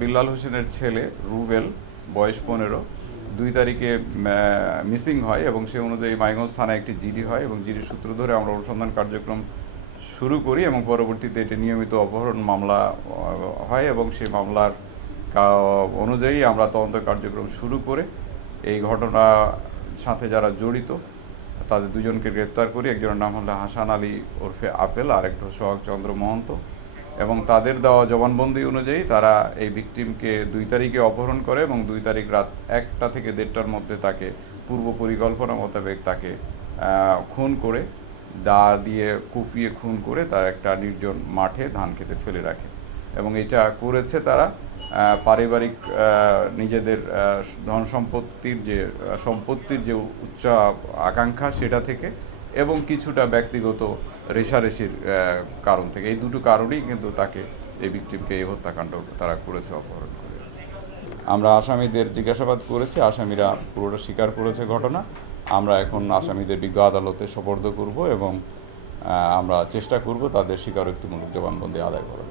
বিল্লাল হোসেনের ছেলে রুবেল, বয়স 15, 2 তারিখে মিসিং হয় এবং সে অনুযায়ী মাইগঞ্জ থানায় একটি জিডি হয় এবং জিডির সূত্র ধরে আমরা অনুসন্ধান কার্যক্রম শুরু করি এবং পরবর্তীতে এটি নিয়মিত অপহরণ মামলা হয় এবং সেই মামলার অনুযায়ী আমরা তদন্ত কার্যক্রম শুরু করে এই ঘটনার সাথে যারা জড়িত তাদের দুজনকে গ্রেপ্তার করি। একজনের নাম হলো হাসান আলী ওরফে আপেল, আর একটা সোহাগ চন্দ্র মহন্ত, এবং তাদের দেওয়া জবানবন্দি অনুযায়ী তারা এই ভিকটিমকে 2 তারিখে অপহরণ করে এবং 2 তারিখ রাত 1টা থেকে 1:30টার মধ্যে তাকে পূর্ব পরিকল্পনা মোতাবেক তাকে খুন করে, দা দিয়ে কুপিয়ে খুন করে তার একটা নির্জন মাঠে ধান খেতে ফেলে রাখে। এবং এটা করেছে তারা পারিবারিক নিজেদের ধন সম্পত্তির যে উচ্চ আকাঙ্ক্ষা সেটা থেকে এবং কিছুটা ব্যক্তিগত রেষারেষির কারণ থেকে। এই দুটো কারণেই কিন্তু তাকে এই ভিকটিমকে এই হত্যাকাণ্ড তারা করেছে অপহরণ করে। আমরা আসামিদের জিজ্ঞাসাবাদ করেছি, আসামিরা পুরোটা স্বীকার করেছে ঘটনা। আমরা এখন আসামিদের বিজ্ঞ আদালতে সোপর্দ করব এবং আমরা চেষ্টা করব তাদের স্বীকারোক্তিমূলক জবানবন্দি আদায় করার।